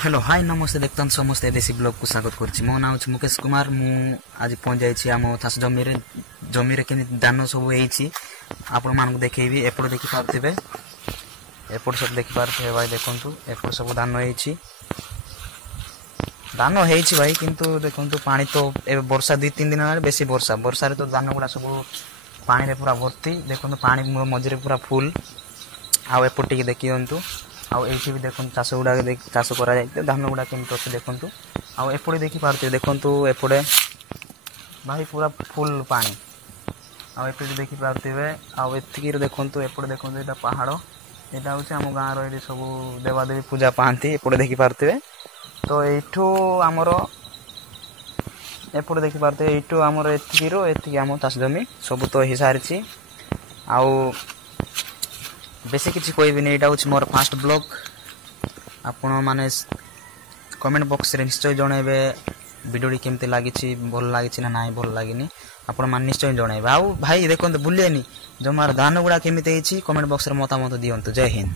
Hello hi नमस्ते देखता समस्ते देसी ब्लॉग को स्वागत कर मो ना मुकेश कुमार मु आज पहुंच जाइए आम चाष जमी धान सब आपण मान देखी एपट देखी पारे एपट सब देखी पारे भाई देखु एपट सब धान धान हो भाई किंतु देखु पानी तो वर्षा 2-3 दिन बेसी वर्षा तो धान गुड़ा सब पानी रे पूरा भर्ती देखो पानी मझे पूरा फुल आउ एपट टी देखी दिंतु आउ ये भी देखो चाष गुड़ा चाष कर धान गुड़ा केमती अच्छे देखु आउ एपटे देखी पारे देखु एपटे भाई पूरा फुल पानी आउ एपटे देखी पारे आउ एतिक देखु एपटे देखो यहाँ पहाड़ यहाँ हूँ आम गाँव सब देवादेवी पूजा पाती एपटे देखी पारे तो यू आमर एपटे देखी पारे यू आमर एतिक आम चाष जमी सब तो हो सारी आउ बेसी किसी कहबी यहाँ हूँ मोर फास्ट ब्लॉग आपण माने कमेंट बॉक्स रे निश्चय जनइबे वीडियो केमती लगी भल लगी ना ना भल लगी आपण मान निश्चय जनइबे आउ भाई देखो बुलेनी जमार धान गुड़ा केमती कमेंट बॉक्स रे मतामत दियंतु। जय हिंद।